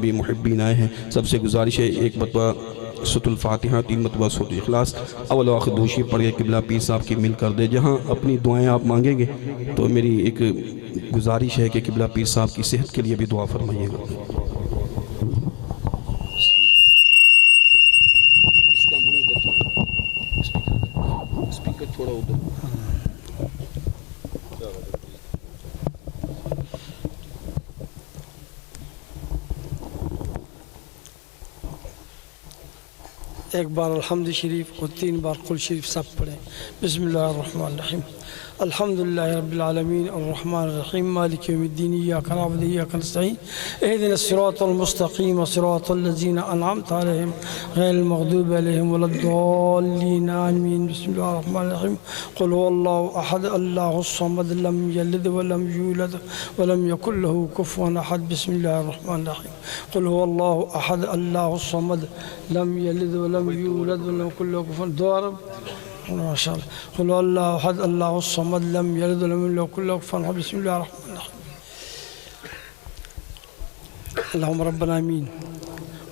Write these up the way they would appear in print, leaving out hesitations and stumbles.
بھی محبین آئے ہیں، سب سے گزارش ہے ایک مرتبہ سورۃ الفاتحہ 3 مرتبہ سورۃ اخلاص اول و آخر دوشی پڑھ کے قبلہ پیر صاحب کی مل کر دے. جہاں اپنی دعائیں آپ مانگیں گے تو میری ایک گزارش ہے کہ قبلہ پیر صاحب کی صحت کے لیے بھی دعا فرمائیے گا. اس کا منہ اسپیکر چھوڑا ادھر. ایک بار الحمد شریف اور 3 بار قل شریف سب پڑھیں. بسم اللہ الرحمن الرحیم. الحمدللہ رب العالمین الرحمن الرحیم مالک یوم الدین ایاک نعبد و ایاک نستعین اہدنا الصراط المستقیم صراط الذین انعمت علیہم غیر المغضوب علیہم ولا الضالین آمین. بسم اللہ الرحمن الرحیم. قل هو اللہ احد اللہ الصمد لم یلد ولم یولد ولم یکن له کفوا احد. بسم اللہ الرحمن الرحیم. قل هو اللہ احد اللہ الصمد لم یلد ولم یولد ولم یکن له کفوا. دعا ماشاء اللہ. قل اللہ احد اللہ الصمد لم یلد ولم یکن له کفوا احد. بسم اللہ الرحمن الرحیم. اللهم ربنا آمین.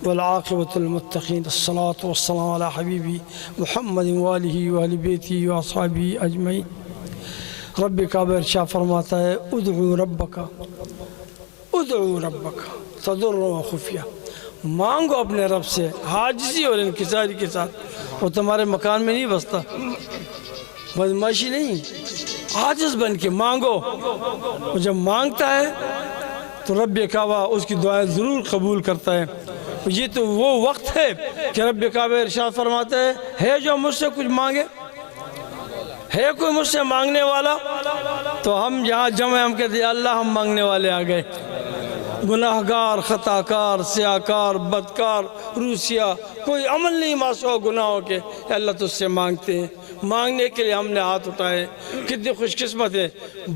والعاقبۃ للمتقین. الصلاۃ والسلام علی حبیبی محمد وآلہ وآل بیتہ واصحابہ اجمعین. رب کعبہ ارشاد فرماتا ہے ادعو ربک تضرعا وخفیہ. مانگو اپنے رب سے عاجزی اور انکساری کے ساتھ. وہ تمہارے مکان میں نہیں بستا، بدماشی نہیں، عاجز بن کے مانگو. اور جب مانگتا ہے تو رب کعبہ اس کی دعائیں ضرور قبول کرتا ہے. یہ تو وہ وقت ہے کہ رب کعبہ ارشاد فرماتا ہے جو مجھ سے کچھ مانگے، ہے کوئی مجھ سے مانگنے والا؟ تو ہم یہاں جمع ہم کہتے ہیں اللہ ہم مانگنے والے آ گئے. گناہگار، خطاکار، سیاکار، بدکار، روسیا، کوئی عمل نہیں معصوم گناہوں کے. اللہ تجھ سے مانگتے ہیں. مانگنے کے لیے ہم نے ہاتھ اٹھائے. کتنی خوش قسمت ہے.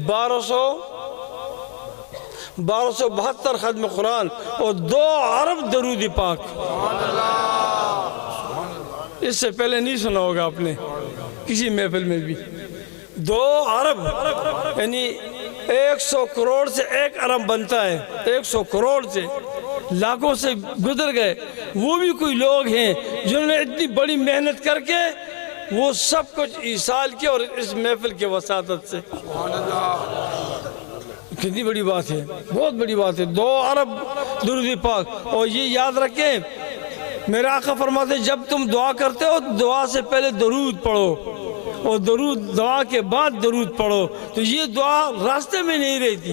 1272 ختم قرآن اور 2 ارب درود پاک. اس سے پہلے نہیں سنا ہوگا آپ نے کسی محفل میں بھی. 2 ارب یعنی 100 کروڑ سے 1 ارب بنتا ہے. 100 کروڑ سے لاکھوں سے گزر گئے. وہ بھی کوئی لوگ ہیں جنہوں نے اتنی بڑی محنت کر کے وہ سب کچھ ایصال کیا اور اس محفل کے وساطت سے. کتنی بڑی بات ہے، بہت بڑی بات ہے. 2 ارب درود پاک. اور یہ یاد رکھیں میرے آقا فرماتے جب تم دعا کرتے ہو دعا سے پہلے درود پڑھو اور دعا کے بعد درود پڑھو. تو یہ دعا راستے میں نہیں رہتی،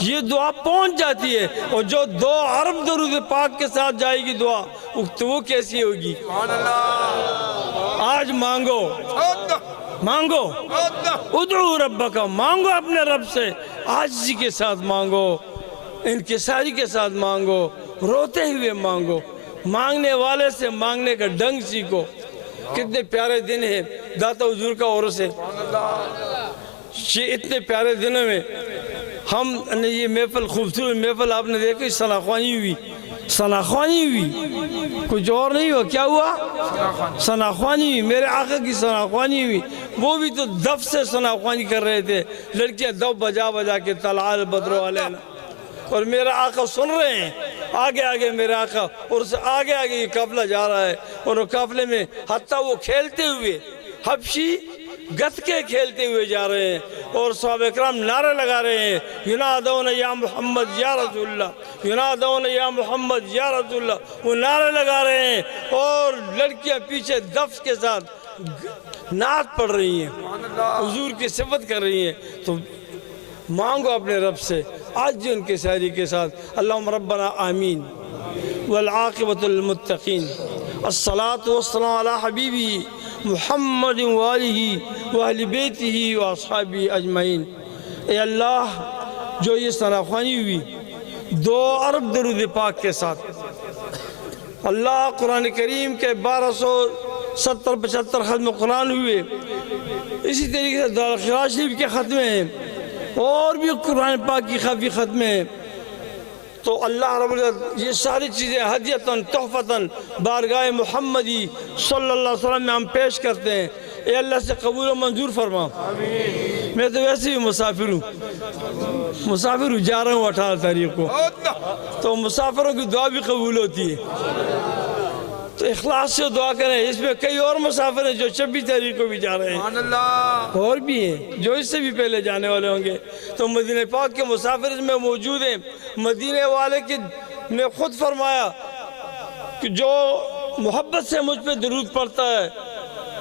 یہ دعا پہنچ جاتی ہے. اور جو 2 ارب درود پاک کے ساتھ جائے گی دعا تو وہ کیسی ہوگی؟ آج مانگو ادعو ربک. مانگو اپنے رب سے عاجزی کے ساتھ مانگو، انکساری کے ساتھ مانگو، روتے ہوئے مانگو. مانگنے والے سے مانگنے کا ڈنگ سیکھو. کتنے پیارے دن ہیں. داتا حضور کا عرس ہے. یہ اتنے پیارے دنوں میں ہم نے یہ محفل، خوبصورت محفل آپ نے دیکھی. ثناخوانی ہوئی، کچھ اور نہیں ہوا. کیا ہوا؟ ثناخوانی ہوئی. میرے آقا کی ثناخوانی ہوئی. وہ بھی تو دف سے ثناخوانی کر رہے تھے. لڑکیاں دف بجا کے طلع البدر علینا. اور میرا آقا سن رہے ہیں آگے میرا آقا. اور اس سے آگے یہ قافلہ جا رہا ہے. اور وہ قافلے میں حتیٰ وہ کھیلتے ہوئے حبشی گتکے کھیلتے ہوئے جا رہے ہیں. اور صحابہ اکرام نعرے لگا رہے ہیں ینادون یا محمد یا رسول اللہ، ینادون یا محمد یا رسول اللہ. وہ نعرے لگا رہے ہیں اور لڑکیاں پیچھے دف کے ساتھ نعت پڑھ رہی ہیں، حضور کی صفت کر رہی ہیں. تو مانگو اپنے رب سے آج ان کے ساری کے ساتھ. اللہم ربنا آمین. والعاقبۃ للمتقین۔ الصلاۃ والسلام علی حبیبی محمد وآلہ واہل بیتہ واصحابہ اجمعین۔ اے اللہ، جو یہ ثناخوانی ہوئی 2 ارب درود پاک کے ساتھ، اللہ قرآن کریم کے 1270-75 ختم قرآن ہوئے، اسی طریقے سے دارالخراج شریف کے ختمے ہیں، اور بھی قرآن پاک کی کافی ختمے ہیں، تو اللہ رب العزت یہ ساری چیزیں ہدیتاً تحفتاً بارگاہ محمدی صلی اللہ علیہ وسلم میں ہم پیش کرتے ہیں۔ اے اللہ سے قبول و منظور فرما۔ میں تو ویسے بھی مسافر ہوں، جا رہا ہوں 18 تاریخ کو، تو مسافروں کی دعا بھی قبول ہوتی ہے، تو اخلاص سے دعا کریں۔ اس میں کئی اور مسافر ہیں جو 26 تاریخ کو بھی جا رہے ہیں، اور بھی ہیں جو اس سے بھی پہلے جانے والے ہوں گے، تو مدینہ پاک کے مسافر اس میں موجود ہیں۔ مدینہ والے نے خود فرمایا کہ جو محبت سے مجھ پہ درود پڑھتا ہے،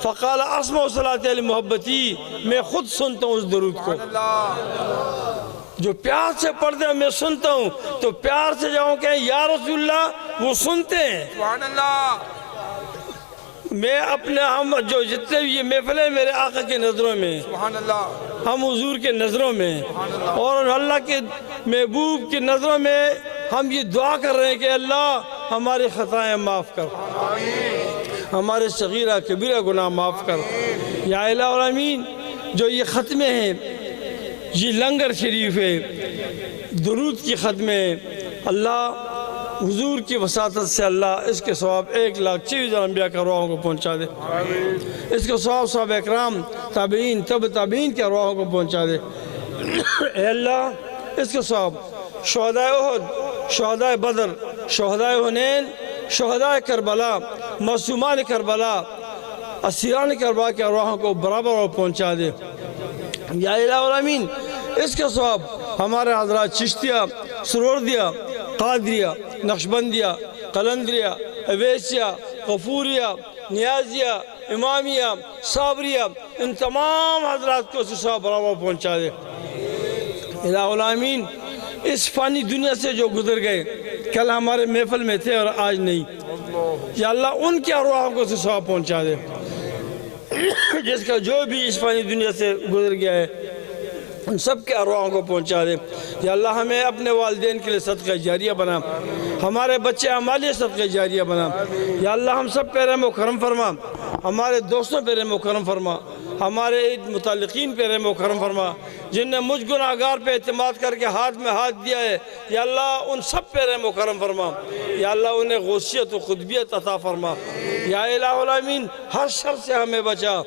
فقال اسمع صلاۃ علی محبتی، میں خود سنتا ہوں اس درود کو۔ جو پیار سے پڑھتے ہیں میں سنتا ہوں، تو پیار سے جاؤں کہ یا رسول اللہ، وہ سنتے ہیں۔ میں اپنے ہم جو جتنے بھی یہ محفلیں میرے آقا کی نظروں میں، ہم حضور کے نظروں میں اور اللہ کے محبوب کی نظروں میں ہم یہ دعا کر رہے ہیں کہ اللہ ہماری خطائیں معاف کر، ہمارے صغیرہ کبیرہ گناہ معاف کر۔ یا الہ العالمین، جو یہ ختمے ہیں، یہ لنگر شریف ہے، درود کی ختمے ہیں، اللہ حضور کی وساطت سے اللہ اس کے ثواب 1,26,000 انبیاء کے ارواحوں کو پہنچا دے، اس کے ثواب صحابہ اکرام، تابعین، تابعین کے ارواحوں کو پہنچا دے۔ اے اللہ، اس کے ثواب شہدائے احد، شہدائے بدر، شہدائے حنین، شہدائے کربلا، معصومان کربلا، اسیران کربلا کے ارواحوں کو برابر اور پہنچا دے۔ یا الہ العالمین، اس کے ثواب ہمارے حضرات چشتیہ، سروردیہ، قادریہ، نقشبندیہ، قلندریہ، اویسیہ، غفوریہ، نیازیہ، امامیہ، صابریہ، ان تمام حضرات کو اس ثواب برابر پہنچا دے۔ الہ العالمین، اس فانی دنیا سے جو گزر گئے، کل ہمارے محفل میں تھے اور آج نہیں، یا اللہ ان کے ارواحوں کو اس ثواب پہنچا دے۔ جس کا جو بھی اس فانی دنیا سے گزر گیا ہے، ان سب کے ارواحوں کو پہنچا دے۔ یا اللہ ہمیں اپنے والدین کے لیے صدقہ جاریہ بنا، ہمارے بچے ہمارے لیے صدقہ جاریہ بنا۔ یا اللہ ہم سب پہ رحم و کرم فرما، ہمارے دوستوں پہ رحم و کرم فرما، ہمارے متعلقین پہ رحم و کرم فرما، جن نے مجھ گناہگار پہ اعتماد کر کے ہاتھ میں ہاتھ دیا ہے، یا اللہ ان سب پہ رحم و کرم فرما۔ یا اللہ انہیں غوثیت و قطبیت عطا فرما۔ یا الہ العالمین، ہر شر سے ہمیں بچا،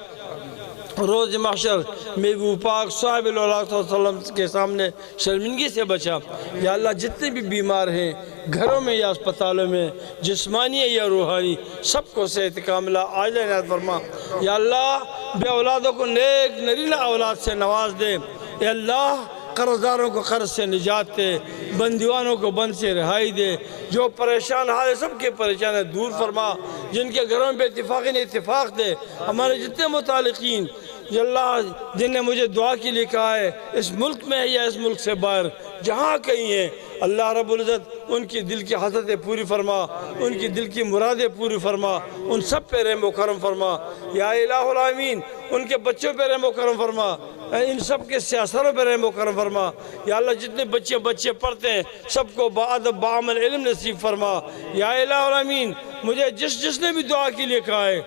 روز محشر محبوب پاک صاحب اللہ علیہ وسلم کے سامنے شرمندگی سے بچا۔ یا اللہ جتنے بھی بیمار ہیں گھروں میں یا اسپتالوں میں، جسمانی یا روحانی، سب کو صحت کاملہ عاجلہ عنایت فرما۔ یا اللہ بے اولادوں کو نیک نرینہ اولاد سے نواز دے۔ اے اللہ قرضداروں کو قرض سے نجات دے، بندیوانوں کو بند سے رہائی دے، جو پریشان حال ہے سب کے پریشان دور فرما، جن کے گھروں میں اتفاقی نے اتفاق دے۔ ہمارے جتنے متعلقین یا اللہ جن نے مجھے دعا کے لیے کہا ہے، اس ملک میں ہے یا اس ملک سے باہر، جہاں کہیں ہیں، اللہ رب العزت ان کی دل کی حسرتیں پوری فرما، ان کی دل کی مرادیں پوری فرما، ان سب پہ رحم و کرم فرما۔ یا الہ العالمین، ان کے بچوں پہ رحم و کرم فرما، ان سب کے سیاسروں پہ رحم و کرم فرما۔ یا اللہ جتنے بچے پڑھتے ہیں سب کو بادب بعمل علم نصیب فرما۔ یا الہ العالمین، مجھے جس نے بھی دعا کے لیے کہا ہے،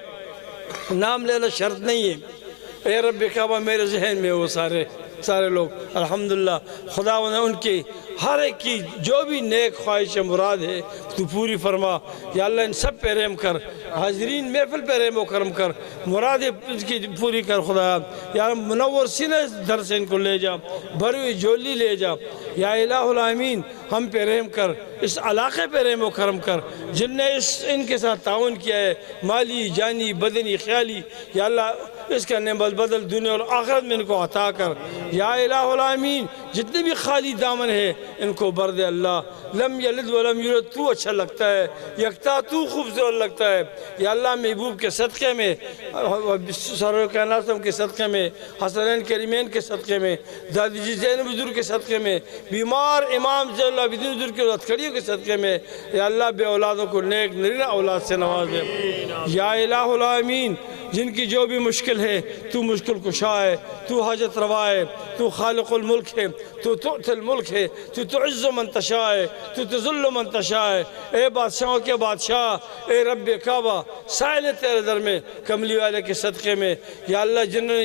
نام لینا شرط نہیں ہے، اے رب کعبہ میرے ذہن میں وہ سارے لوگ الحمدللہ، خدا نے ان کی ہر ایک کی جو بھی نیک خواہش مراد ہے تو پوری فرما۔ یا اللہ ان سب پہ رحم کر، حاضرین محفل پہ رحم و کرم کر، مرادیں اس کی پوری کر خدا۔ یا منور سینہ در سے ان کو لے جا، بھری ہوئی جولی لے جا۔ یا الہ العالمین، ہم پہ رحم کر، اس علاقے پہ رحم و کرم کر، جن نے ان کے ساتھ تعاون کیا ہے، مالی، جانی، بدنی، خیالی۔ یا اللہ اس کا نعمت بدل دنیا اور آخرت میں ان کو عطا کر۔ یا الہ العالمین، جتنے بھی خالی دامن ہے ان کو بر دے اللہ۔ لم یلد ولم یولد تو اچھا لگتا ہے، یکتا تو خوبصورت لگتا ہے۔ یا اللہ محبوب کے صدقے میں، سرور کائنات کے صدقے میں، حسنین کریمین کے صدقے میں، دادی جی زینب حضور کے صدقے میں، بیمار امام ضیاء اللہ بھی دن در کے ہتھکڑیوں کے صدقے میں یا اللہ بے اولادوں کو نیک نرینہ اولاد سے نواز دے۔ یا الہ العالمین جن کی جو بھی مشکل ہے تو مشکل کشا ہے، تو حاجت روا ہے، تو خالق الملک ہے، تو تؤتی الملک ہے، تو تعز من تشاء ہے، تو تذل من تشاء ہے۔ اے بادشاہوں کے بادشاہ، اے رب کعبہ، سائل ہے تیرے در میں کملی والے کے صدقے میں۔ یا اللہ جنہوں نے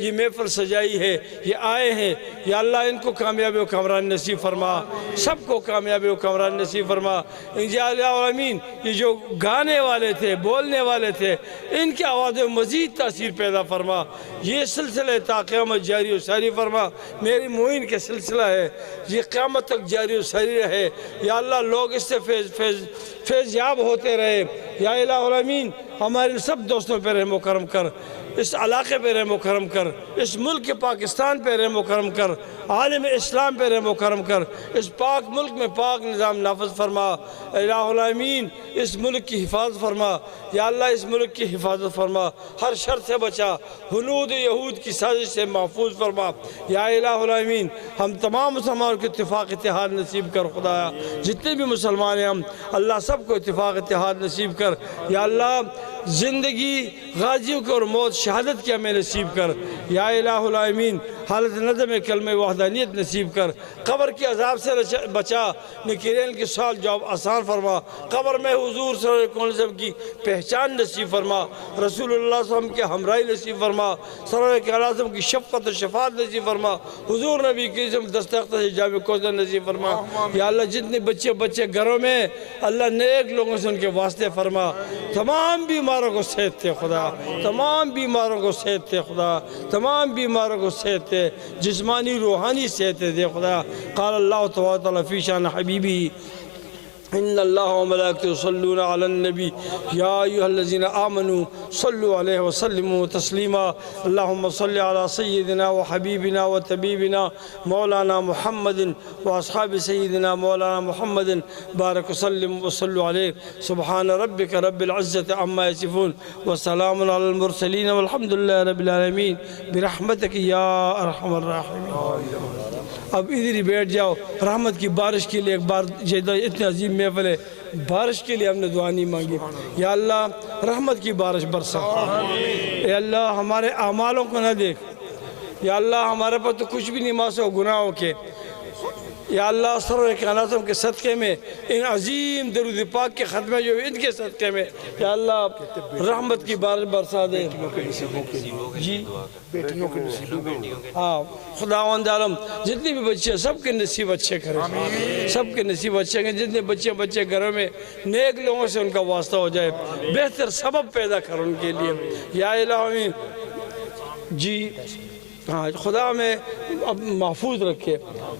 یہ محفل سجائی ہے، یہ آئے ہیں، یا اللہ ان کو کامیابی و کامران نصیب فرما، سب کو کامیابی و کامران نصیب فرما۔ یا العالمین یہ جو گانے والے تھے، بولنے والے تھے، ان کی آواز میں مزید تاثیر پیدا فرما۔ یہ سلسلہ تا قیامت جاری و ساری فرما۔ میری معین کے سلسلہ ہے، یہ قیامت تک جاری و ساری رہے۔ یا اللہ لوگ اس سے فیض یاب ہوتے رہے۔ یا الہ العالمین ہمارے سب دوستوں پہ رحم و کرم کر، اس علاقے پہ رحم و کرم کر، اس ملک پاکستان پہ رحم و کرم کر، عالم اسلام پہ رحم و کرم کر، اس پاک ملک میں پاک نظام نافذ فرما۔ الہ العالمین اس ملک کی حفاظت فرما۔ یا اللہ اس ملک کی حفاظت فرما، ہر شر سے بچا، ہنود یہود کی سازش سے محفوظ فرما۔ یا الہ العالمین ہم تمام مسلمانوں کو اتفاق اتحاد نصیب کر خدایا، جتنے بھی مسلمان ہیں ہم اللہ سب کو اتفاق اتحاد نصیب کر۔ یا اللہ زندگی غازیوں کو اور موت شہادت کی ہمیں نصیب کر۔ یا الہ العالمین حالت نظم کلمہ وحدانیت نصیب کر، قبر کے عذاب سے بچا، نکیرین کے سوال جواب آسان فرما، قبر میں حضور صلی اللہ علیہ وسلم کی پہچان نصیب فرما، رسول اللہ صلی اللہ علیہ وسلم کے ہمراہی نصیب فرما، صلی اللہ علیہ وسلم کی شفقت و شفاعت نصیب فرما، حضور نبی کی اسم دستخط سے جامع کوثر نصیب فرما۔ یا اللہ جتنے بچے گھروں میں اللہ نیک لوگوں سے ان کے واسطے فرما، تمام بیماروں کو صحت دے خدا، تمام بیماروں کو صحت دے خدا، تمام بیماروں کو صحت دے، جسمانی روحانی صحت دے خدا۔ قال اللہ تعالیٰ فی شان حبیبی ان اللہ وملائکتہ یصلون علی النبی یا ایھا الذین آمنوا صلوا علیہ وسلموا تسلیما۔ اللہم صل علی سیدنا وحبیبنا وطبیبنا مولانا محمد واصحاب سیدنا مولانا محمد بارک وسلم وصلوا علیہ۔ سبحان ربک رب العزت عما یصفون وسلام علی المرسلین والحمد للہ رب العالمین برحمتک یا ارحم الراحمین۔ اب ادھر ہی بیٹھ جاؤ، رحمت کی بارش کے لیے ایک بار اتنی عظیم محفل ہے، بارش کے لیے ہم نے دعا نہیں مانگی۔ یا اللہ رحمت کی بارش برسا، اے اللہ ہمارے اعمالوں کو نہ دیکھ، یا اللہ ہمارے پاس تو کچھ بھی نہیں معاصی گناہوں کے، یا اللہ سرور کائنات کے صدقے میں ان عظیم درود پاک کے ختمے جو ان کے صدقے میں یا اللہ رحمت کی بارش برسا دے۔ جی ہاں خداوند عالم جتنے بھی بچے سب کے نصیب اچھے کرے، سب کے نصیب اچھے کرے، جتنے بچے گھروں میں نیک لوگوں سے ان کا واسطہ ہو جائے، بہتر سبب پیدا کر ان کے لیے۔ یا الہی جی ہاں خدا ہمیں محفوظ رکھے،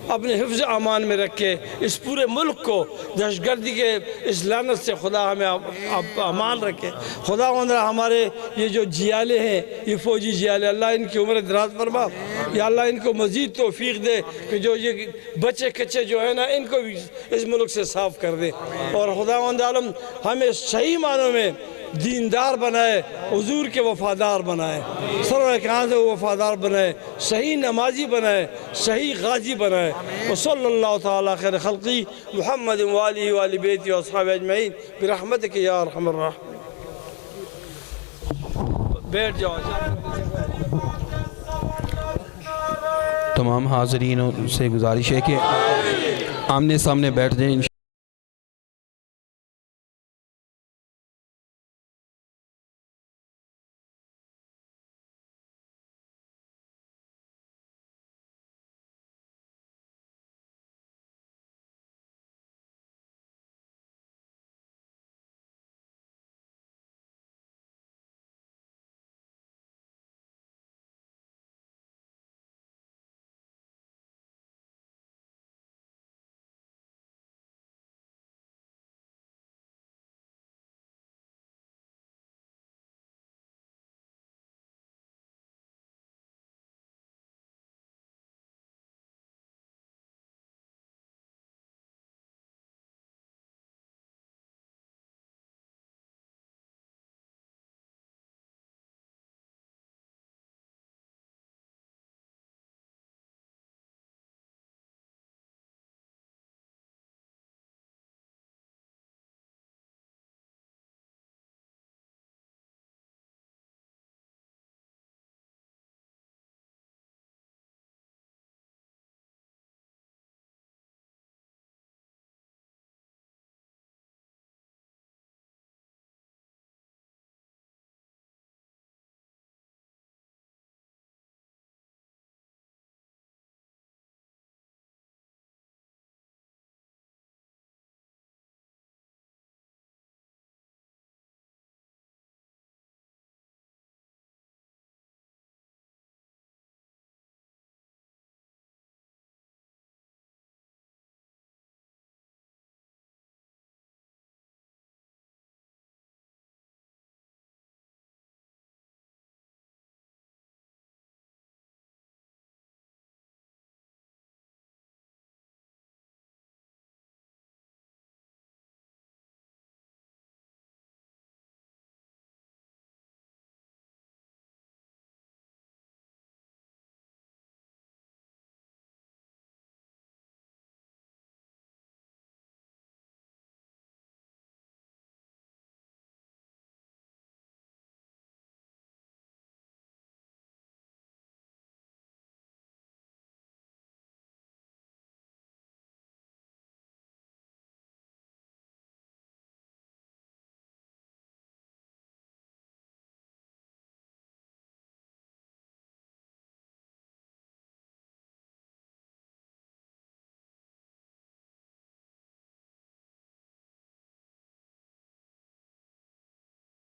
اپنے حفظ امان میں رکھے، اس پورے ملک کو دہشت گردی کے اس لعنت سے خدا ہمیں امان رکھے۔ خدا ہمارے یہ جو جیالے ہیں، یہ فوجی جیالے، اللہ ان کی عمر دراز فرما، یا اللہ ان کو مزید توفیق دے کہ جو یہ بچے کچے جو ہیں نا ان کو بھی اس ملک سے صاف کر دے، اور خداوند عالم ہمیں صحیح معنوں میں دیندار بنائے، حضور کے وفادار بنائے، سرور کائنات سے وفادار بنائے، صحیح نمازی بنائے، صحیح غازی بنائے۔ وصلی اللہ تعالیٰ خیر خلقی محمد وآلہ وآل بیتہ واصحابہ اجمعین برحمتک یا ارحم الراحمین۔ بیٹھ جاؤ۔ تمام حاضرین سے گزارش ہے کہ آمنے سامنے بیٹھ جائیں۔